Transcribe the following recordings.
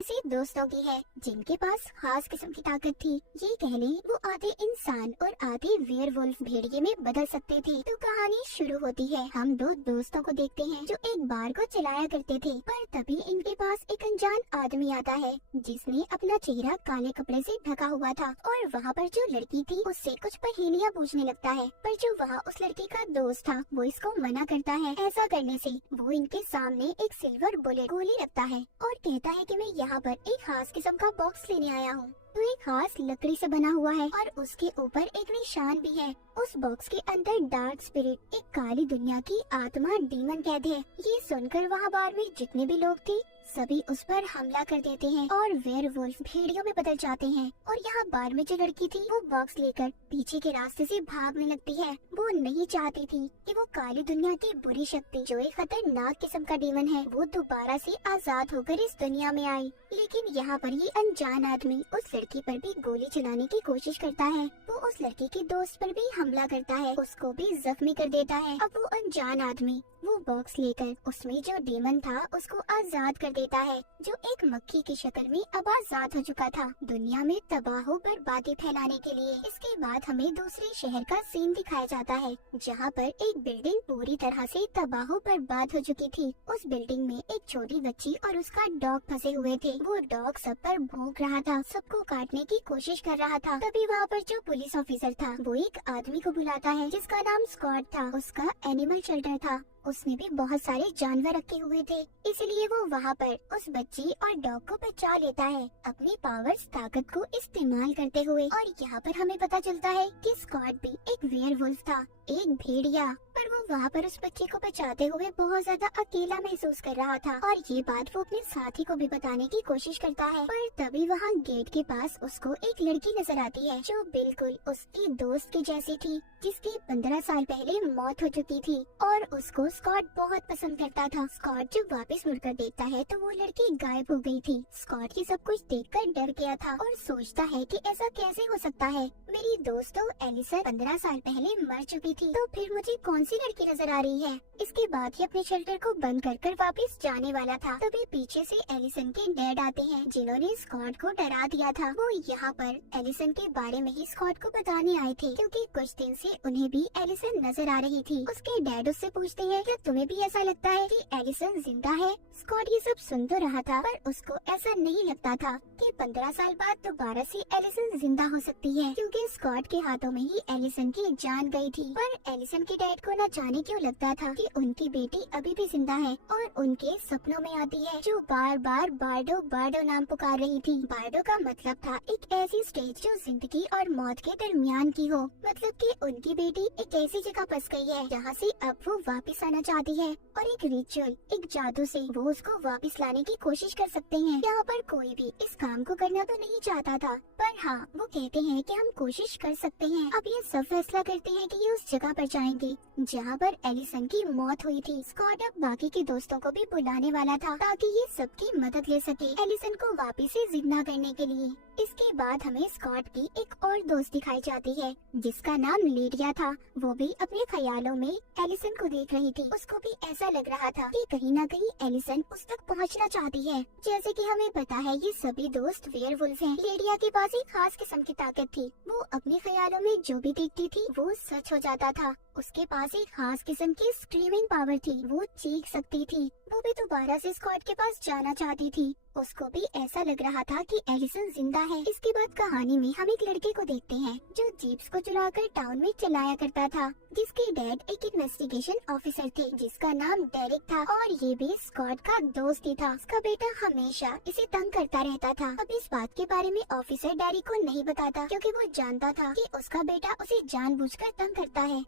ऐसे दोस्तों की है जिनके पास खास किस्म की ताकत थी। ये कह लें वो आधे इंसान और आधे वेयरवुल्फ भेड़िए में बदल सकते थे। तो कहानी शुरू होती है। हम दो दोस्तों को देखते हैं जो एक बार को चलाया करते थे, पर तभी इनके पास एक अनजान आदमी आता है जिसने अपना चेहरा काले कपड़े से ढका हुआ था और वहाँ पर जो लड़की थी उससे कुछ पहेलियाँ पूछने लगता है। पर जो वहाँ उस लड़की का दोस्त था वो इसको मना करता है। ऐसा करने से वो इनके सामने एक सिल्वर बुलेट गोली रखता है और कहता है कि मैं यहाँ पर एक खास किस्म का बॉक्स लेने आया हूँ। तो एक खास लकड़ी से बना हुआ है और उसके ऊपर एक निशान भी है। उस बॉक्स के अंदर डार्क स्पिरिट, एक काली दुनिया की आत्मा डीमन कैद है। ये सुनकर वहाँ बार में जितने भी लोग थे सभी उस पर हमला कर देते हैं और वेयरवुल्फ भेड़ियों में बदल जाते हैं। और यहाँ बार में जो लड़की थी वो बॉक्स लेकर पीछे के रास्ते से भागने लगती है। वो नहीं चाहती थी कि वो काली दुनिया की बुरी शक्ति जो एक खतरनाक किस्म का डीमन है वो दोबारा से आजाद होकर इस दुनिया में आई। लेकिन यहाँ पर ये अनजान आदमी उस लड़की पर भी गोली चलाने की कोशिश करता है। वो उस लड़की के दोस्त पर भी हमला करता है, उसको भी जख्मी कर देता है। अब वो अनजान आदमी वो बॉक्स लेकर उसमें जो डीमन था उसको आजाद कर देता है, जो एक मक्खी की शक्ल में अब आजाद हो चुका था दुनिया में तबाह बर्बादी फैलाने के लिए। इसके बाद हमें दूसरे शहर का सीन दिखाया जाता है जहाँ पर एक बिल्डिंग पूरी तरह से तबाह बर्बाद हो चुकी थी। उस बिल्डिंग में एक छोटी बच्ची और उसका डॉग फंसे हुए थे। वो डॉग सब पर भौंक रहा था, सबको काटने की कोशिश कर रहा था। तभी वहाँ पर जो पुलिस ऑफिसर था वो एक आदमी को बुलाता है जिसका नाम स्कॉट था। उसका एनिमल शेल्टर था, उसने भी बहुत सारे जानवर रखे हुए थे, इसलिए वो वहाँ पर उस बच्ची और डॉग को बचा लेता है अपनी पावर्स ताकत को इस्तेमाल करते हुए। और यहाँ पर हमें पता चलता है कि स्कॉट भी एक वेयरवुल्फ था, एक भेड़िया, पर वो वहाँ पर उस बच्चे को बचाते हुए बहुत ज्यादा अकेला महसूस कर रहा था। और ये बात वो अपने साथी को भी बताने की कोशिश करता है। पर तभी वहाँ गेट के पास उसको एक लड़की नजर आती है जो बिल्कुल उसकी दोस्त की जैसी थी, जिसकी 15 साल पहले मौत हो चुकी थी। और उसको स्कॉट बहुत पसंद करता था। स्कॉट जब वापस मुड़कर देखता है तो वो लड़की गायब हो गई थी। स्कॉट ये सब कुछ देखकर डर गया था और सोचता है कि ऐसा कैसे हो सकता है, मेरी दोस्त एलिसन 15 साल पहले मर चुकी थी, तो फिर मुझे कौन सी लड़की नजर आ रही है। इसके बाद ही अपने शेल्टर को बंद कर वापस जाने वाला था, तभी पीछे से एलिसन के डैड आते हैं जिन्होंने स्कॉट को डरा दिया था। वो यहाँ पर एलिसन के बारे में ही स्कॉट को बताने आए थे क्योंकि कुछ दिन से उन्हें भी एलिसन नजर आ रही थी। उसके डैड उससे पूछते हैं क्या तुम्हें भी ऐसा लगता है कि एलिसन जिंदा है। स्कॉट ये सब सुन तो रहा था पर उसको ऐसा नहीं लगता था कि 15 साल बाद दोबारा से एलिसन जिंदा हो सकती है, क्योंकि स्कॉट के हाथों में ही एलिसन की जान गई थी। पर एलिसन के डैड को न जाने क्यों लगता था कि उनकी बेटी अभी भी जिंदा है और उनके सपनों में आती है, जो बार बार बार्डो बार्डो नाम पुकार रही थी। बार्डो का मतलब था एक ऐसी स्टेज जो जिंदगी और मौत के दरमियान की हो, मतलब कि उनकी बेटी एक ऐसी जगह फंस गई है जहाँ से अब वो वापस आना चाहती है और एक रिचुअल, एक जादू से वो उसको वापस लाने की कोशिश कर सकते हैं। यहाँ पर कोई भी इस काम को करना तो नहीं चाहता था, पर हाँ वो कहते हैं कि हम कोशिश कर सकते हैं। अब ये सब फैसला करते हैं कि ये उस जगह पर जाएंगे जहाँ पर एलिसन की मौत हुई थी। स्कॉट अब बाकी के दोस्तों को भी बुलाने वाला था ताकि ये सबकी मदद ले सके एलिसन को वापस से जिंदा करने के लिए। इसके बाद हमें स्कॉट की एक और दोस्त दिखाई जाती है जिसका नाम लीडिया था। वो भी अपने ख्यालों में एलिसन को देख रही थी। उसको भी ऐसा लग रहा था कि कहीं न कहीं एलिसन उस तक पहुंचना चाहती है। जैसे कि हमें पता है ये सभी दोस्त वेयरवुल्फ हैं। लीडिया के पास एक खास किस्म की ताकत थी, वो अपने ख्यालों में जो भी देखती थी वो सच हो जाता था। उसके पास एक खास किस्म की स्क्रीमिंग पावर थी, वो चीख सकती थी। वो भी दोबारा से स्कॉट के पास जाना चाहती थी। उसको भी ऐसा लग रहा था कि एलिसन जिंदा है। इसके बाद कहानी में हम एक लड़के को देखते हैं जो जीप्स को चुराकर टाउन में चलाया करता था, जिसके डैड एक इन्वेस्टिगेशन ऑफिसर थे जिसका नाम डेरिक था और ये भी स्कॉट का दोस्त ही था। उसका बेटा हमेशा इसे तंग करता रहता था। अब इस बात के बारे में ऑफिसर डेरिक को नहीं बताता क्योंकि वो जानता था कि उसका बेटा उसे जानबूझकर तंग करता है।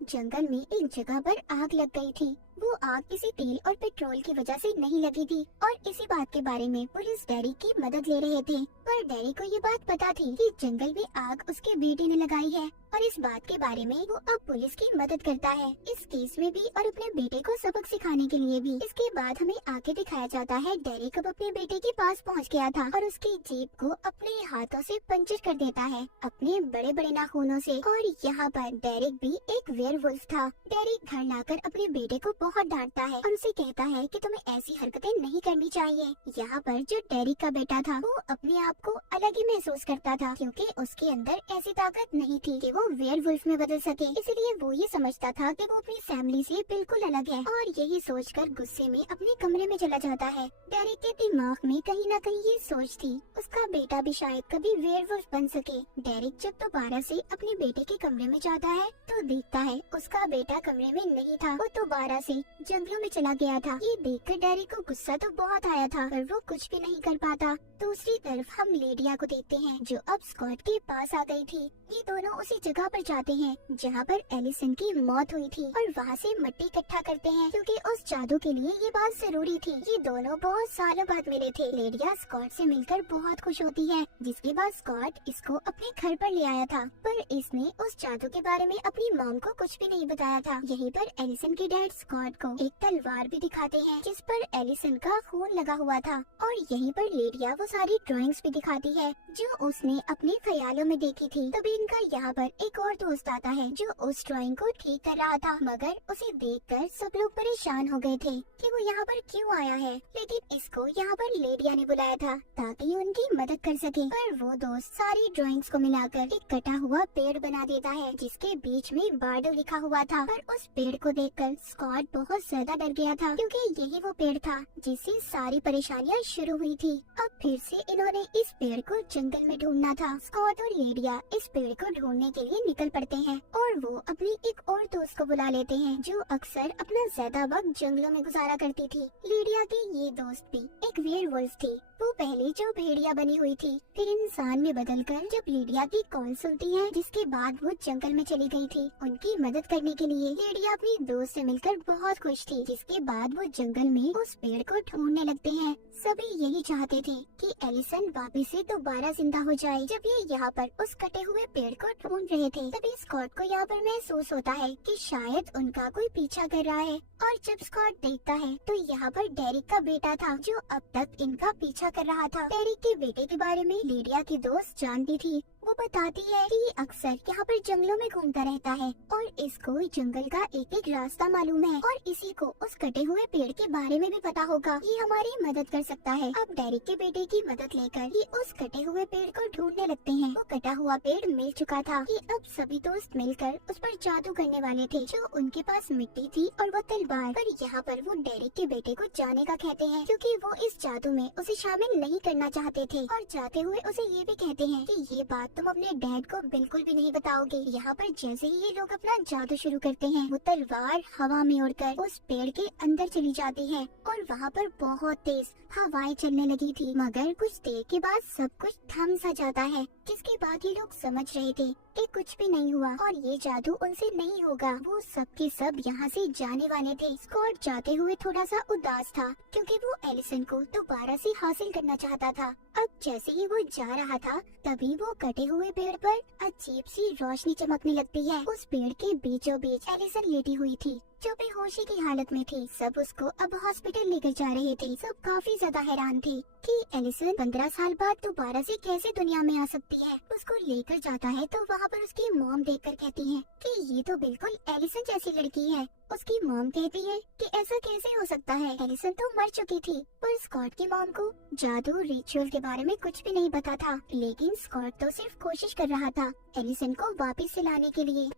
जंगल में एक जगह पर आग लग गई थी। वो आग किसी तेल और पेट्रोल की वजह से नहीं लगी थी और इसी बात के बारे में पुलिस डैडी की मदद ले रहे थे। पर डैडी को ये बात पता थी कि जंगल में आग उसके बेटे ने लगाई है और इस बात के बारे में वो अब पुलिस की मदद करता है इस केस में भी और अपने बेटे को सबक सिखाने के लिए भी। इसके बाद हमें आगे दिखाया जाता है डेरिक अब अपने बेटे के पास पहुंच गया था और उसकी जीप को अपने हाथों से पंचर कर देता है अपने बड़े बड़े नाखूनों से। और यहाँ पर डेरिक भी एक वेयरवुल्फ था। डेरिक घर लाकर अपने बेटे को बहुत डांटता है और उसे कहता है कि तुम्हें ऐसी हरकतें नहीं करनी चाहिए। यहाँ पर जो डेरिक का बेटा था वो अपने आप को अलग ही महसूस करता था, क्योंकि उसके अंदर ऐसी ताकत नहीं थी कि वो वेयरवुल्फ में बदल सके। इसलिए वो ये समझता था कि वो अपनी फैमिली से बिल्कुल अलग है और यही सोचकर गुस्से में अपने कमरे में चला जाता है। डेरिक के दिमाग में कहीं न कहीं ये सोच थी उसका बेटा भी शायद कभी वेयरवुल्फ बन सके। डेरिक जब दोबारा से अपने बेटे के कमरे में जाता है तो देखता है उसका बेटा कमरे में नहीं था, वो दोबारा से जंगलों में चला गया था। ये देखकर डेरिक को गुस्सा तो बहुत आया था पर वो कुछ भी नहीं कर पाता। दूसरी तरफ हम लेडिया को देखते हैं जो अब स्कॉट के पास आ गई थी। ये दोनों उसी जगह पर जाते हैं जहाँ पर एलिसन की मौत हुई थी और वहाँ से मिट्टी इकट्ठा करते हैं, क्योंकि उस जादू के लिए ये बात जरूरी थी। ये दोनों बहुत सालों बाद मिले थे। लेडिया स्कॉट से मिलकर बहुत खुश होती है, जिसके बाद स्कॉट इसको अपने घर पर ले आया था, पर इसने उस जादू के बारे में अपनी मॉम को कुछ भी नहीं बताया था। यहीं पर एलिसन के डैड स्कॉट को एक तलवार भी दिखाते हैं जिस पर एलिसन का खून लगा हुआ था, और यहीं पर लेडिया वो सारी ड्राइंग्स भी दिखाती है जो उसने अपने ख्यालों में देखी थी। तभी इनका यहाँ पर एक और दोस्त आता है जो उस ड्राइंग को ठीक कर रहा था, मगर उसे देखकर सब लोग परेशान हो गए थे कि वो यहाँ पर क्यों आया है। लेकिन इसको यहाँ पर लेडिया ने बुलाया था ताकि उनकी मदद कर सके। पर वो दोस्त सारी ड्राइंग्स को मिलाकर एक कटा हुआ पेड़ बना देता है जिसके बीच में बार्डो लिखा हुआ था। पर उस पेड़ को देखकर स्कॉट बहुत ज्यादा डर गया था, क्योंकि यही वो पेड़ था जिससे सारी परेशानियाँ शुरू हुई थी। अब फिर से इन्होंने इस पेड़ को जंगल में ढूंढना था। स्कॉट और लेडिया इस पेड़ को ढूंढने के लिए निकल पड़ते हैं और वो अपनी एक और दोस्त को बुला लेते हैं जो अक्सर अपना ज्यादा वक्त जंगलों में गुजारा करती थी। लेडिया की ये दोस्त भी एक वेयरवुल्फ थी। वो पहले जो भेड़िया बनी हुई थी फिर इंसान में बदलकर जब लेडिया की कॉल सुनती है जिसके बाद वो जंगल में चली गई थी उनकी मदद करने के लिए। लेडिया अपनी दोस्त से मिलकर बहुत खुश थी, जिसके बाद वो जंगल में उस पेड़ को ढूंढने लगते हैं। सभी यही चाहते थे कि एलिसन वापस से दोबारा जिंदा हो जाए। जब ये यहाँ पर उस कटे हुए पेड़ को ढूंढ रहे थे तभी स्कॉट को यहाँ पर महसूस होता है कि शायद उनका कोई पीछा कर रहा है, और जब स्कॉट देखता है तो यहाँ पर डेरिक का बेटा था जो अब तक इनका पीछा कर रहा था। डेरिक के बेटे के बारे में लेडिया की दोस्त जानती थी। वो बताती है कि ये अक्सर यहाँ पर जंगलों में घूमता रहता है और इसको जंगल का एक एक रास्ता मालूम है और इसी को उस कटे हुए पेड़ के बारे में भी पता होगा। ये हमारी मदद कर सकता है। अब डेरिक के बेटे की मदद लेकर ये उस कटे हुए पेड़ को ढूंढने लगते हैं। वो कटा हुआ पेड़ मिल चुका था कि अब सभी दोस्त मिलकर उस पर जादू करने वाले थे। जो उनके पास मिट्टी थी और वो तलवार, पर यहाँ पर वो डेरिक के बेटे को जाने का कहते हैं क्योंकि वो इस जादू में उसे शामिल नहीं करना चाहते थे, और जाते हुए उसे ये भी कहते हैं कि ये बात तुम अपने डैड को बिल्कुल भी नहीं बताओगे। यहाँ पर जैसे ही ये लोग अपना जादू शुरू करते हैं वो तलवार हवा में उड़कर उस पेड़ के अंदर चली जाती है और वहाँ पर बहुत तेज हवाएं चलने लगी थी, मगर कुछ देर के बाद सब कुछ थम सा जाता है, जिसके बाद ये लोग समझ रहे थे कि कुछ भी नहीं हुआ और ये जादू उनसे नहीं होगा। वो सब के सब यहाँ से जाने वाले थे। स्कॉट जाते हुए थोड़ा सा उदास था क्योंकि वो एलिसन को दोबारा से हासिल करना चाहता था। अब जैसे ही वो जा रहा था तभी वो कटे हुए पेड़ पर अजीब सी रोशनी चमकने लगती है। उस पेड़ के बीचों बीच एलिसन लेटी हुई थी जो बेहोशी की हालत में थी। सब उसको अब हॉस्पिटल लेकर जा रहे थे। सब काफी ज्यादा हैरान थे कि एलिसन 15 साल बाद दोबारा से कैसे दुनिया में आ सकती है। उसको लेकर जाता है तो वहाँ पर उसकी मॉम देखकर कहती है कि ये तो बिल्कुल एलिसन जैसी लड़की है। उसकी मॉम कहती है कि ऐसा कैसे हो सकता है, एलिसन तो मर चुकी थी। पर स्कॉट की मॉम को जादू रिचुअल के बारे में कुछ भी नहीं पता था, लेकिन स्कॉट तो सिर्फ कोशिश कर रहा था एलिसन को वापस से लाने के लिए।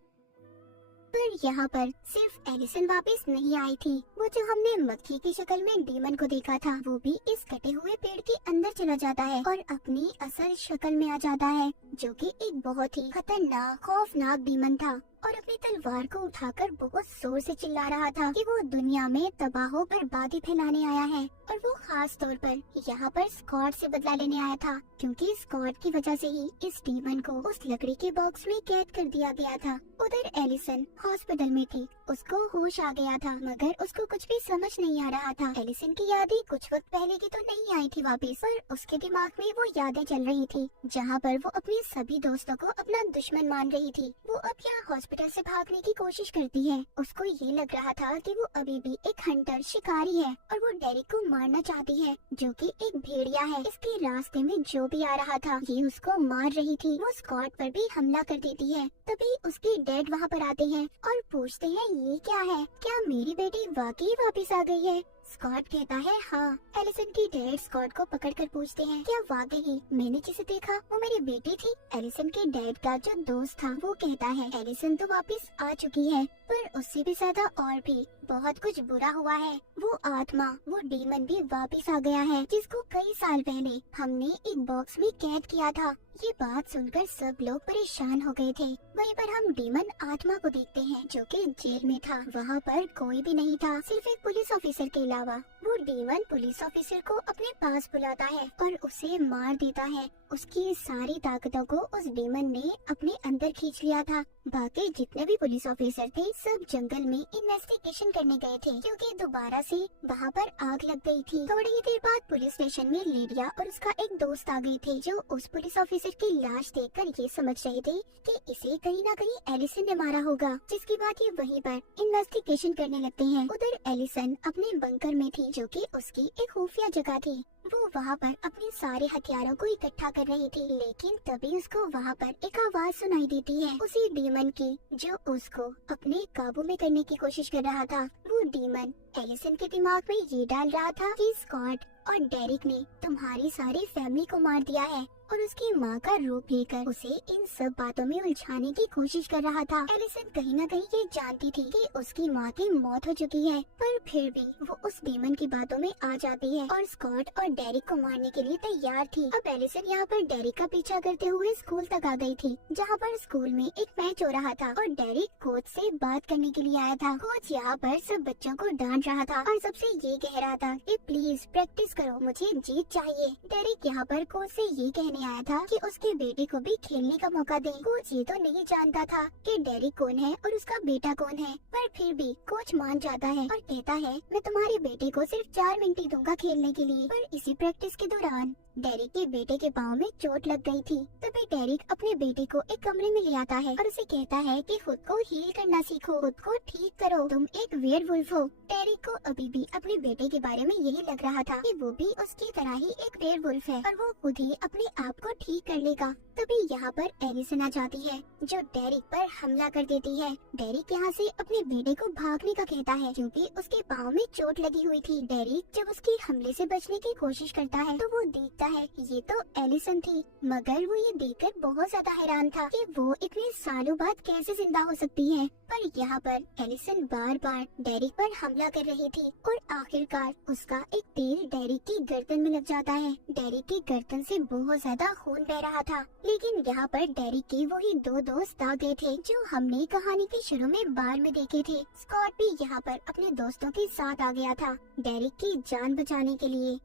पर यहाँ पर सिर्फ एलिसन वापस नहीं आई थी। वो जो हमने मक्खी की शक्ल में डीमन को देखा था वो भी इस कटे हुए पेड़ के अंदर चला जाता है और अपनी असल शक्ल में आ जाता है, जो कि एक बहुत ही खतरनाक खौफनाक डीमन था और अपनी तलवार को उठाकर बहुत जोर से चिल्ला रहा था कि वो दुनिया में तबाह बर्बादी फैलाने आया है, और वो खास तौर पर यहाँ पर स्कॉट से बदला लेने आया था, क्योंकि स्कॉट की वजह से ही इस डीमन को उस लकड़ी के बॉक्स में कैद कर दिया गया था। उधर एलिसन हॉस्पिटल में थी। उसको होश आ गया था मगर उसको कुछ भी समझ नहीं आ रहा था। एलिसन की यादें कुछ वक्त पहले की तो नहीं आई थी वापस, पर उसके दिमाग में वो यादें चल रही थी जहाँ पर वो अपने सभी दोस्तों को अपना दुश्मन मान रही थी। वो अब यहाँ हॉस्पिटल से भागने की कोशिश करती है। उसको ये लग रहा था कि वो अभी भी एक हंटर शिकारी है और वो डेरिक को मारना चाहती है जो कि एक भेड़िया है। इसके रास्ते में जो भी आ रहा था ये उसको मार रही थी। वो स्कॉट पर भी हमला कर देती है। तभी उसके डैड वहाँ पर आते हैं और पूछते हैं ये क्या है, क्या मेरी बेटी वाकई बेटी वापस आ गई है। स्कॉट कहता है हाँ। एलिसन की डैड स्कॉट को पकड़कर पूछते हैं क्या वाकई मैंने जिसे देखा वो मेरी बेटी थी। एलिसन के डैड का जो दोस्त था वो कहता है एलिसन तो वापस आ चुकी है, पर उससे भी ज्यादा और भी बहुत कुछ बुरा हुआ है। वो आत्मा, वो डीमन भी वापस आ गया है जिसको कई साल पहले हमने एक बॉक्स में कैद किया था। ये बात सुनकर सब लोग परेशान हो गए थे। वहीं पर हम डीमन आत्मा को देखते हैं जो कि जेल में था। वहाँ पर कोई भी नहीं था, सिर्फ एक पुलिस ऑफिसर के अलावा। वो डीमन पुलिस ऑफिसर को अपने पास बुलाता है और उसे मार देता है। उसकी सारी ताकतों को उस डीमन ने अपने अंदर खींच लिया था। बाकी जितने भी पुलिस ऑफिसर थे सब जंगल में इन्वेस्टिगेशन करने गए थे क्योंकि दोबारा से वहाँ पर आग लग गई थी। थोड़ी ही देर बाद पुलिस स्टेशन में लिडिया और उसका एक दोस्त आ गए थे जो उस पुलिस ऑफिसर की लाश देखकर ये समझ रहे थे कि इसे कहीं न कहीं एलिसन ने मारा होगा, जिसके बाद ये वहीं पर इन्वेस्टिगेशन करने लगते हैं। उधर एलिसन अपने बंकर में थी जो कि उसकी एक खुफिया जगह थी। वो वहाँ पर अपने सारे हथियारों को इकट्ठा कर रही थी, लेकिन तभी उसको वहाँ पर एक आवाज सुनाई देती है उसी डीमन की जो उसको अपने काबू में करने की कोशिश कर रहा था। वो डीमन एलिसन के दिमाग में ये डाल रहा था कि स्कॉट और डेरिक ने तुम्हारी सारी फैमिली को मार दिया है और उसकी माँ का रूप लेकर उसे इन सब बातों में उलझाने की कोशिश कर रहा था। एलिसन कहीं न कहीं ये जानती थी कि उसकी माँ की मौत हो चुकी है, पर फिर भी वो उस डीमन की बातों में आ जाती है और स्कॉट और डेरिक को मारने के लिए तैयार थी। अब एलिसन यहाँ पर डेरिक का पीछा करते हुए स्कूल तक आ गई थी, जहाँ पर स्कूल में एक मैच हो रहा था और डेरिक कोच से बात करने के लिए आया था। कोच यहाँ पर सब बच्चों को डांट रहा था और सबसे ये कह रहा था कि प्लीज प्रैक्टिस करो, मुझे जीत चाहिए। डेरिक यहाँ पर कोच से ये कहने आया था कि उसके बेटे को भी खेलने का मौका दे। कोच ये तो नहीं जानता था कि डेरिक कौन है और उसका बेटा कौन है, पर फिर भी कोच मान जाता है और कहता है मैं तुम्हारे बेटे को सिर्फ 4 मिनट ही दूंगा खेलने के लिए। पर इसी प्रैक्टिस के दौरान डेरिक के बेटे के पाँव में चोट लग गई थी। तभी डेरिक अपने बेटे को एक कमरे में ले आता है और उसे कहता है कि खुद को हील करना सीखो, खुद को ठीक करो, तुम एक वेयरवुल्फ हो। डेरिक को अभी भी अपने बेटे के बारे में यही लग रहा था कि वो भी उसकी तरह ही एक वेयरवुल्फ है और वो खुद ही अपने आप को ठीक कर लेगा। तभी यहाँ पर एलिसन आ जाती है जो डेरिक पर हमला कर देती है। डेरिक यहाँ से अपने बेटे को भागने का कहता है क्योंकि उसके पाँव में चोट लगी हुई थी। डेरिक जब उसके हमले से बचने की कोशिश करता है तो वो देखता है ये तो एलिसन थी, मगर वो ये देखकर बहुत ज्यादा हैरान था कि वो इतने सालों बाद कैसे जिंदा हो सकती है। पर यहाँ पर एलिसन बार बार डेरिक पर हमला कर रही थी और आखिरकार उसका एक तीर डेरिक की गर्दन में लग जाता है। डेरिक की गर्दन से बहुत ज्यादा खून बह रहा था, लेकिन यहाँ पर डेरिक के वही 2 दोस्त आ गए थे जो हमने कहानी के शुरू में बार में देखे थे। स्कॉट भी यहाँ पर अपने दोस्तों के साथ आ गया था डेरिक की जान बचाने के लिए।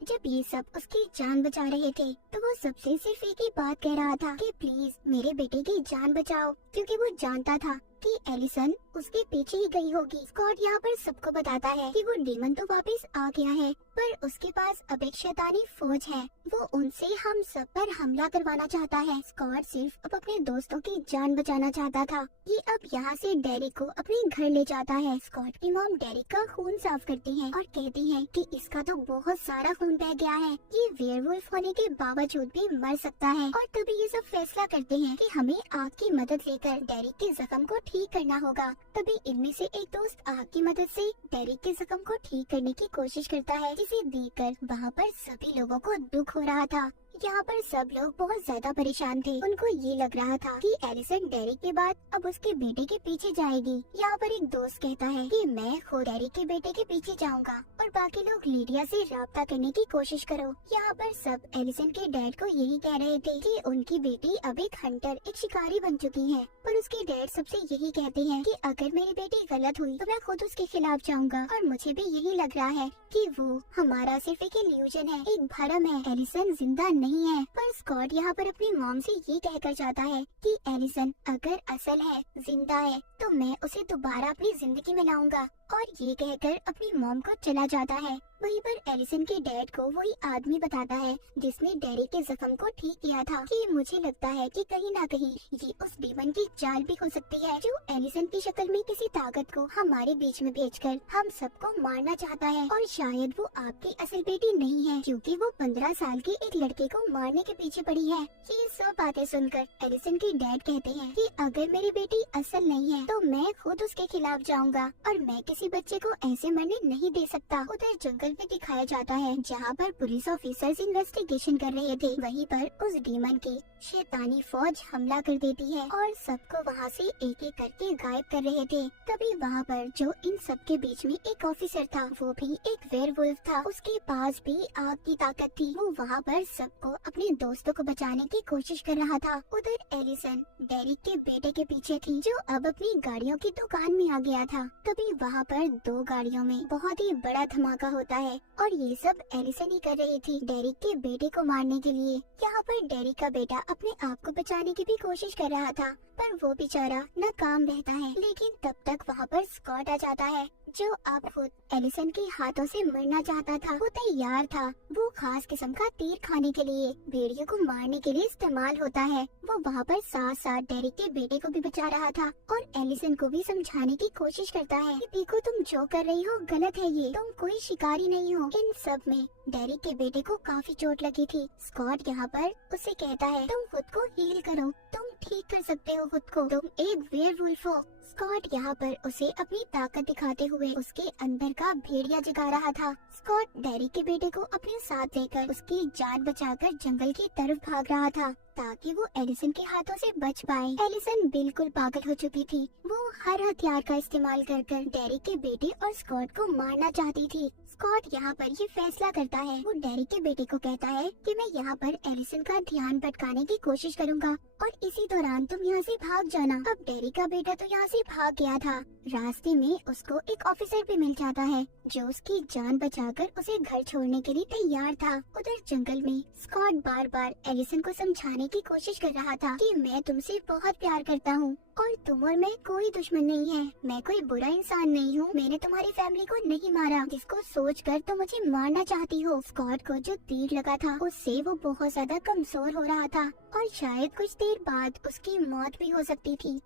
जब ये सब उसकी जान बचा रहे थे तो वो सबसे सिर्फ एक ही बात कह रहा था कि प्लीज मेरे बेटे की जान बचाओ, क्योंकि वो जानता था कि एलिसन उसके पीछे ही गई होगी। स्कॉट यहाँ पर सबको बताता है कि वो डीमन तो वापस आ गया है, पर उसके पास अब एक शैतानी फौज है, वो उनसे हम सब पर हमला करवाना चाहता है। स्कॉट सिर्फ अब अपने दोस्तों की जान बचाना चाहता था। ये अब यहाँ से डेरिक को अपने घर ले जाता है। स्कॉट की मॉम डेरिक का खून साफ करती है और कहती है कि इसका तो बहुत सारा खून बह गया है, ये वेयरवुल्फ होने के बावजूद भी मर सकता है। और तभी ये सब फैसला करते हैं कि हमें आग की मदद लेकर डेरिक के जख्म को ठीक करना होगा। तभी इनमें से एक दोस्त आग की मदद से डेरिक के जख्म को ठीक करने की कोशिश करता है, जिसे देखकर वहाँ पर सभी लोगों को दुख हो रहा था। यहाँ पर सब लोग बहुत ज्यादा परेशान थे। उनको ये लग रहा था कि एलिसन डेरिक के बाद अब उसके बेटे के पीछे जाएगी। यहाँ पर एक दोस्त कहता है कि मैं खुद डेरिक के बेटे के पीछे जाऊंगा और बाकी लोग लिडिया से राब्ता करने की कोशिश करो। यहाँ पर सब एलिसन के डैड को यही कह रहे थे कि उनकी बेटी अब एक हंटर, एक शिकारी बन चुकी है, पर उसके डैड सबसे यही कहते हैं कि अगर मेरी बेटी गलत हुई तो मैं खुद उसके खिलाफ जाऊंगा। और मुझे भी यही लग रहा है कि वो हमारा सिर्फ एक इल्यूजन है, एक भ्रम है, एलिसन जिंदा नहीं है। पर स्कॉट यहाँ पर अपनी मॉम से ये कहकर जाता है कि एलिसन अगर असल है, जिंदा है, तो मैं उसे दोबारा अपनी जिंदगी में लाऊंगा। और ये कहकर अपनी मॉम को चला जाता है। वहीं पर एलिसन के डैड को वही आदमी बताता है जिसने डेरिक के जख्म को ठीक किया था कि मुझे लगता है कि कहीं ना कहीं ये उस डीमन की चाल भी हो सकती है जो एलिसन की शक्ल में किसी ताकत को हमारे बीच में भेजकर हम सबको मारना चाहता है। और शायद वो आपकी असल बेटी नहीं है, क्योंकि वो 15 साल के एक लड़के को मारने के पीछे पड़ी है। ये सब बातें सुनकर एलिसन के डैड कहते हैं कि अगर मेरी बेटी असल नहीं है तो मैं खुद उसके खिलाफ जाऊंगा और मैं किसी बच्चे को ऐसे मरने नहीं दे सकता। उधर जंगल में दिखाया जाता है जहाँ पर पुलिस ऑफिसर्स इन्वेस्टिगेशन कर रहे थे, वहीं पर उस डीमन की शैतानी फौज हमला कर देती है और सबको वहाँ से एक एक करके गायब कर रहे थे। तभी वहाँ पर जो इन सब के बीच में एक ऑफिसर था, वो भी एक वेयरवुल्फ था। उसके पास भी आग की ताकत थी। वो वहाँ पर सबको अपने दोस्तों को बचाने की कोशिश कर रहा था। उधर एलिसन डेरिक के बेटे के पीछे थी, जो अब अपनी गाड़ियों की दुकान में आ गया था। तभी वहाँ पर दो गाड़ियों में बहुत ही बड़ा धमाका होता है और ये सब एलिसन ही कर रही थी डेरिक के बेटे को मारने के लिए। यहाँ पर डेरिक का बेटा अपने आप को बचाने की भी कोशिश कर रहा था, पर वो बेचारा नाकाम रहता है। लेकिन तब तक वहाँ पर स्कॉट आ जाता है, जो अब खुद एलिसन के हाथों से मरना चाहता था। वो तैयार था। वो खास किस्म का तीर खाने के लिए, भेड़ियों को मारने के लिए इस्तेमाल होता है। वो वहाँ पर साथ साथ डेरिक के बेटे को भी बचा रहा था और एलिसन को भी समझाने की कोशिश करता है कि देखो, तुम जो कर रही हो गलत है, ये तुम कोई शिकारी नहीं हो। इन सब में डेरिक के बेटे को काफी चोट लगी थी। स्कॉट यहाँ पर उसे कहता है, तुम खुद को हील करो, तुम ठीक कर सकते हो खुद को, तुम एक वेयरवुल्फ हो। स्कॉट यहाँ पर उसे अपनी ताकत दिखाते हुए उसके अंदर का भेड़िया जगा रहा था। स्कॉट डेरिक के बेटे को अपने साथ लेकर उसकी जान बचाकर जंगल की तरफ भाग रहा था, ताकि वो एलिसन के हाथों से बच पाए। एलिसन बिल्कुल पागल हो चुकी थी। वो हर हथियार का इस्तेमाल कर डेरिक के बेटे और स्कॉट को मारना चाहती थी। स्कॉट यहाँ पर ये फैसला करता है। वो डेरिक के बेटे को कहता है कि मैं यहाँ पर एलिसन का ध्यान भटकाने की कोशिश करूँगा और इसी दौरान तुम यहाँ से भाग जाना। अब डेरिक का बेटा तो यहाँ से भाग गया था। रास्ते में उसको एक ऑफिसर भी मिल जाता है, जो उसकी जान बचाकर उसे घर छोड़ने के लिए तैयार था। उधर जंगल में स्कॉट बार बार एलिसन को समझाने की कोशिश कर रहा था कि मैं तुमसे बहुत प्यार करता हूँ और तुम और मैं कोई दुश्मन नहीं है, मैं कोई बुरा इंसान नहीं हूँ, मैंने तुम्हारी फैमिली को नहीं मारा, जिसको सोचकर तुम मुझे मारना चाहती हो। स्कॉट को जो तीर लगा था उससे वो बहुत ज्यादा कमजोर हो रहा था और शायद कुछ देर बाद उसकी मौत भी हो सकती थी।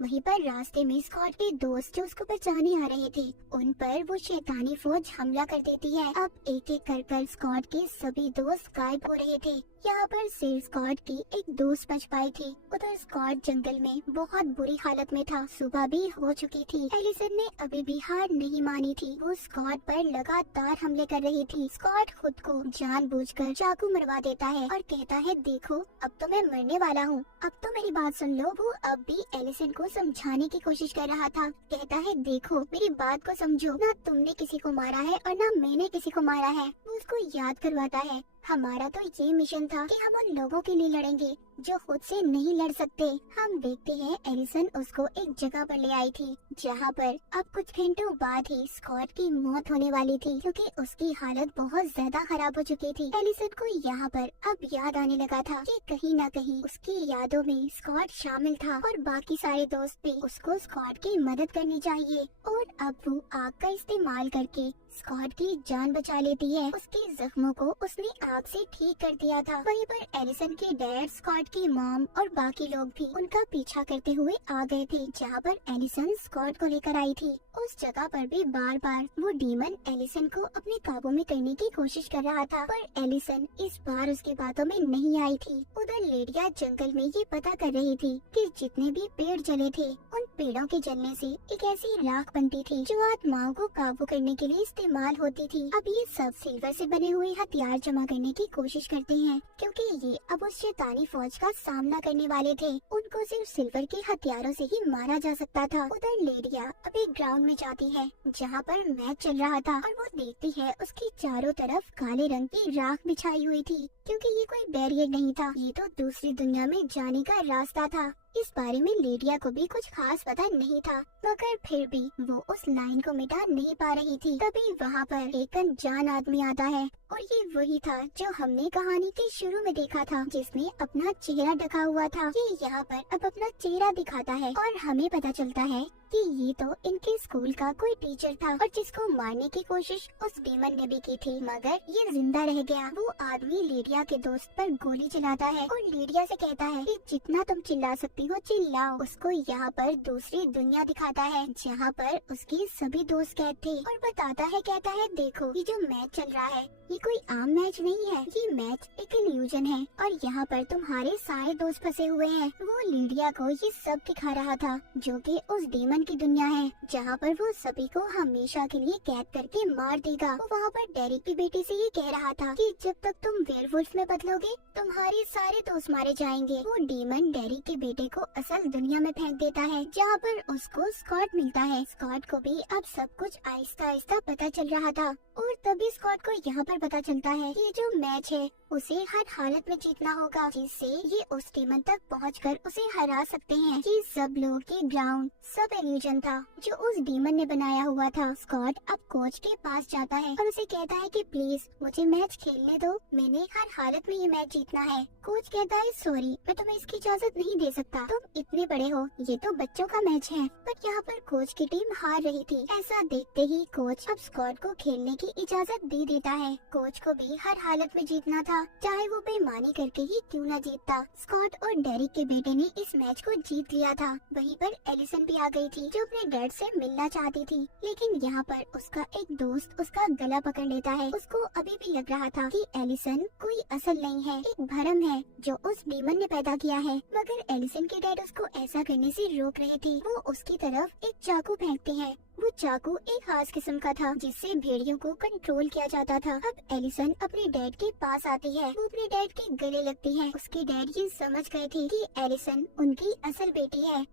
वहीं पर रास्ते में स्कॉट के दोस्त जो उसको बचाने आ रहे थे, उन पर वो शैतानी फौज हमला कर देती है। अब एक एक कर स्कॉट के सभी दोस्त गायब हो रहे थे। यहाँ पर सिर्फ स्कॉट की एक दोस्त बच पाई थी। उधर स्कॉट जंगल में बहुत बुरी हालत में था। सुबह भी हो चुकी थी। एलिसन ने अभी भी हार नहीं मानी थी। वो स्कॉट पर लगातार हमले कर रही थी। स्कॉट खुद को जानबूझकर चाकू मरवा देता है और कहता है, देखो अब तो मैं मरने वाला हूँ, अब तो मेरी बात सुन लो। वो अब भी एलिसन को समझाने की कोशिश कर रहा था। कहता है, देखो मेरी बात को समझो, ना तुमने किसी को मारा है और ना मैंने किसी को मारा है। वो उसको याद करवाता है, हमारा तो ये मिशन था कि हम उन लोगों के लिए लड़ेंगे जो खुद से नहीं लड़ सकते। हम देखते हैं एलिसन उसको एक जगह पर ले आई थी, जहाँ पर अब कुछ घंटों बाद ही स्कॉट की मौत होने वाली थी, क्योंकि उसकी हालत बहुत ज्यादा खराब हो चुकी थी। एलिसन को यहाँ पर अब याद आने लगा था कि कहीं न कहीं उसकी यादों में स्कॉट शामिल था और बाकी सारे दोस्त भी उसको स्कॉट की मदद करनी चाहिए। और अब वो आग का इस्तेमाल करके स्कॉट की जान बचा लेती है। उसके जख्मों को उसने आग से ठीक कर दिया था। वहीं पर एलिसन के डैड, स्कॉट की मॉम और बाकी लोग भी उनका पीछा करते हुए आ गए थे, जहाँ पर एलिसन स्कॉट को लेकर आई थी। उस जगह पर भी बार बार वो डीमन एलिसन को अपने काबू में करने की कोशिश कर रहा था, पर एलिसन इस बार उसकी बातों में नहीं आई थी। उधर लेडिया जंगल में ये पता कर रही थी कि जितने भी पेड़ जले थे, उन पेड़ों के जलने से एक ऐसी राख बनती थी जो आत्माओं को काबू करने के लिए इस्तेमाल होती थी। अब ये सब सिल्वर से बने हुए हथियार जमा करने की कोशिश करते हैं, क्योंकि ये अब उस शैतानी फौज का सामना करने वाले थे। उनको सिर्फ सिल्वर के हथियारों से ही मारा जा सकता था। उधर लेडिया अब एक ग्राउंड में जाती है, जहाँ पर मैच चल रहा था, और वो देखती है उसकी चारों तरफ काले रंग की राख बिछाई हुई थी, क्योंकि ये कोई बैरियर नहीं था, ये तो दूसरी दुनिया में जाने का रास्ता था। इस बारे में लेडिया को भी कुछ खास पता नहीं था, मगर फिर भी वो उस लाइन को मिटा नहीं पा रही थी। तभी वहाँ पर एक अनजान आदमी आता है, और ये वही था जो हमने कहानी के शुरू में देखा था, जिसने अपना चेहरा ढका हुआ था। ये यहाँ पर अब अपना चेहरा दिखाता है और हमें पता चलता है कि ये तो इनके स्कूल का कोई टीचर था, और जिसको मारने की कोशिश उस डीमन ने भी की थी, मगर ये जिंदा रह गया। वो आदमी लेडिया के दोस्त पर गोली चलाता है और लेडिया से कहता है कि जितना तुम चिल्ला सकती हो चिल्लाओ। उसको यहाँ पर दूसरी दुनिया दिखाता है, जहाँ पर उसके सभी दोस्त कैद थे, और बताता है, कहता है, देखो ये जो मैच चल रहा है ये कोई आम मैच नहीं है, ये मैच एक इल्यूजन है और यहाँ पर तुम्हारे सारे दोस्त फंसे हुए हैं। वो लिडिया को ये सब दिखा रहा था जो कि उस डीमन की दुनिया है जहाँ पर वो सभी को हमेशा के लिए कैद करके मार देगा। वो वहाँ पर डेरिक की बेटी से ये कह रहा था कि जब तक तुम वेयरवुल्फ में बदलोगे तुम्हारे सारे दोस्त मारे जाएंगे। वो डीमन डेरिक के बेटे को असल दुनिया में फेंक देता है जहाँ पर उसको स्कॉट मिलता है। स्कॉट को भी अब सब कुछ आहिस्ता आहिस्ता पता चल रहा था और तभी स्कॉट को यहाँ पर पता चलता है कि ये जो मैच है उसे हर हालत में जीतना होगा जिससे ये उस डीमन तक पहुंचकर उसे हरा सकते हैं। ये सब लोग ये ग्राउंड सब इल्यूजन था जो उस डीमन ने बनाया हुआ था। स्कॉट अब कोच के पास जाता है और उसे कहता है कि प्लीज मुझे मैच खेलने दो, मैंने हर हालत में ये मैच जीतना है। कोच कहता है सॉरी मैं तुम्हें इसकी इजाजत नहीं दे सकता, तुम इतने बड़े हो, ये तो बच्चों का मैच है। पर यहाँ पर कोच की टीम हार रही थी। ऐसा देखते ही कोच अब स्कॉट को खेलने की इजाजत दे देता है। कोच को भी हर हालत में जीतना था, चाहे वो बेईमानी करके ही क्यों न जीतता। स्कॉट और डेरिक के बेटे ने इस मैच को जीत लिया था। वहीं पर एलिसन भी आ गई थी जो अपने डैड से मिलना चाहती थी, लेकिन यहाँ पर उसका एक दोस्त उसका गला पकड़ लेता है। उसको अभी भी लग रहा था कि एलिसन कोई असल नहीं है, एक भरम है जो उस डीमन ने पैदा किया है। मगर एलिसन के डैड उसको ऐसा करने से रोक रहे थे। वो उसकी तरफ एक चाकू फेंकते हैं। वो चाकू एक खास किस्म का था जिससे भेड़ियों को कंट्रोल किया जाता था। अब एलिसन अपने डैड के पास आती है, वो अपने डैड के गले लगती है। उसके डैड ये समझ गए थे कि एलिसन उनकी असल बेटी है।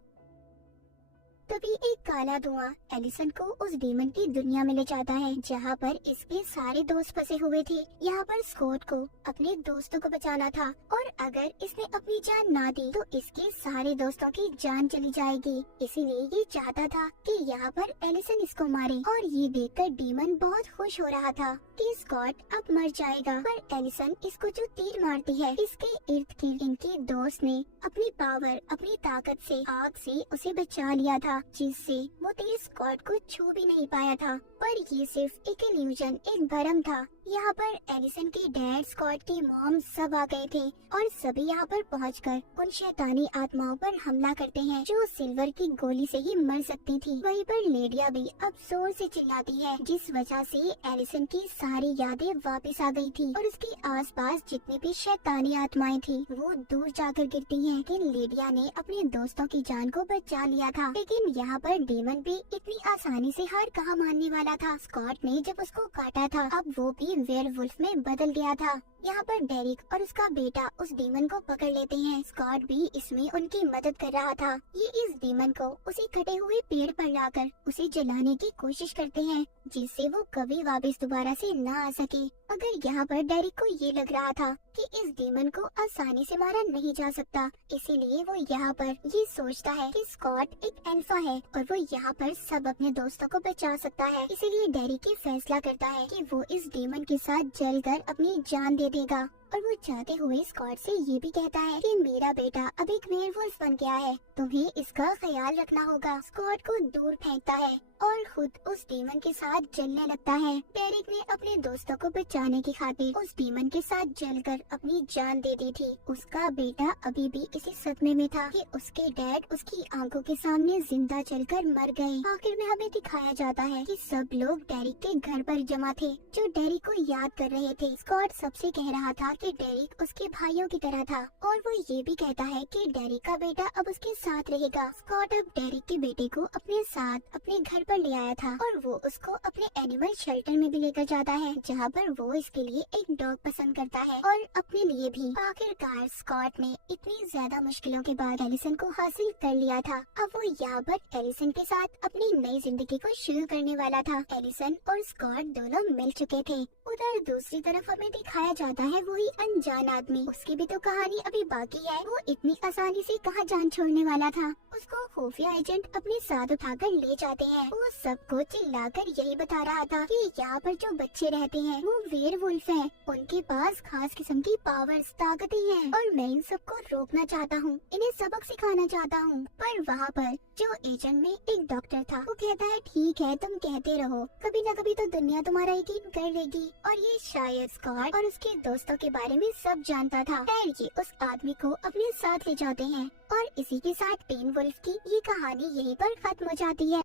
तभी एक काला धुआं एलिसन को उस डीमन की दुनिया में ले जाता है जहाँ पर इसके सारे दोस्त फंसे हुए थे। यहाँ पर स्कॉट को अपने दोस्तों को बचाना था और अगर इसने अपनी जान ना दी तो इसके सारे दोस्तों की जान चली जाएगी। इसीलिए ये चाहता था कि यहाँ पर एलिसन इसको मारे और ये देखकर डीमन बहुत खुश हो रहा था कि स्कॉट अब मर जाएगा। पर एलिसन इसको जो तीर मारती है इसके इर्द गिर्द इनके दोस्त ने अपनी पावर अपनी ताकत से आग से उसे बचा लिया था जिससे वो तीर स्कॉट को छू भी नहीं पाया था। पर ये सिर्फ एक इल्यूजन एक भरम था। यहाँ पर एलिसन के डैड स्कॉट की मॉम सब आ गए थे और सभी यहाँ पर पहुंचकर उन शैतानी आत्माओं पर हमला करते हैं जो सिल्वर की गोली से ही मर सकती थी। वहीं पर लेडिया भी अब जोर से चिल्लाती है जिस वजह से एलिसन की सारी यादें वापस आ गई थी और उसके आसपास जितनी भी शैतानी आत्माएं थी वो दूर जाकर गिरती हैं। लेकिन लेडिया ने अपने दोस्तों की जान को बचा लिया था। लेकिन यहाँ पर डीमन भी इतनी आसानी से हार कहाँ मानने वाला था। स्कॉट ने जब उसको काटा था अब वो भी वेयरवुल्फ में बदल गया था। यहाँ पर डेरिक और उसका बेटा उस डीमन को पकड़ लेते हैं। स्कॉट भी इसमें उनकी मदद कर रहा था। ये इस डीमन को उसी कटे हुए पेड़ पर लाकर उसे जलाने की कोशिश करते हैं जिससे वो कभी वापस दोबारा से न आ सके। अगर यहाँ पर डेरिक को ये लग रहा था कि इस डीमन को आसानी से मारा नहीं जा सकता, इसीलिए वो यहाँ पर ये सोचता है कि स्कॉट एक अल्फा है और वो यहाँ पर सब अपने दोस्तों को बचा सकता है। इसीलिए डेरिक ये फैसला करता है कि वो इस डीमन के साथ जलकर अपनी जान दे देगा और वो जाते हुए स्कॉट से ये भी कहता है कि मेरा बेटा अब एक वेयरवुल्फ बन गया है, तुम्हें इसका ख्याल रखना होगा। स्कॉट को दूर फेंकता है और खुद उस डीमन के साथ जलने लगता है। डेरिक ने अपने दोस्तों को बचाने की खातिर उस डीमन के साथ जलकर अपनी जान दे दी थी। उसका बेटा अभी भी इसी सदमे में था कि उसके डैड उसकी आंखों के सामने जिंदा जलकर मर गए। आखिर में हमें दिखाया जाता है कि सब लोग डेरिक के घर पर जमा थे जो डेरिक को याद कर रहे थे। स्कॉट सबसे कह रहा था कि डेरिक उसके भाइयों की तरह था और वो ये भी कहता है कि डेरिक का बेटा अब उसके साथ रहेगा। स्कॉट अब डेरिक के बेटे को अपने साथ अपने घर पर ले आया था और वो उसको अपने एनिमल शेल्टर में भी लेकर जाता है जहाँ पर वो इसके लिए एक डॉग पसंद करता है और अपने लिए भी। आखिरकार स्कॉट ने इतनी ज्यादा मुश्किलों के बाद एलिसन को हासिल कर लिया था। अब वो यहाँ पर एलिसन के साथ अपनी नई जिंदगी को शुरू करने वाला था। एलिसन और स्कॉट दोनों मिल चुके थे। उधर दूसरी तरफ हमें दिखाया जाता है वही अनजान आदमी, उसकी भी तो कहानी अभी बाकी है। वो इतनी आसानी से कहाँ जान छोड़ने वाला था। उसको खुफिया एजेंट अपने साथ उठाकर ले जाते हैं। वो सबको चिल्लाकर यही बता रहा था कि यहाँ पर जो बच्चे रहते हैं वो वेयरवुल्फ हैं, उनके पास खास किस्म की पावर्स ताकतें हैं और मैं इन सबको रोकना चाहता हूँ, इन्हें सबक सिखाना चाहता हूँ। पर वहाँ पर जो एजेंट में एक डॉक्टर था वो कहता है ठीक है तुम कहते रहो, कभी न कभी तो दुनिया तुम्हारा यकीन कर लेगी। और ये शायद स्कॉट और उसके दोस्तों के बारे में सब जानता था। खैर ये उस आदमी को अपने साथ ले जाते हैं और इसी के साथ टीम वुल्फ की ये कहानी यहीं पर खत्म हो जाती है।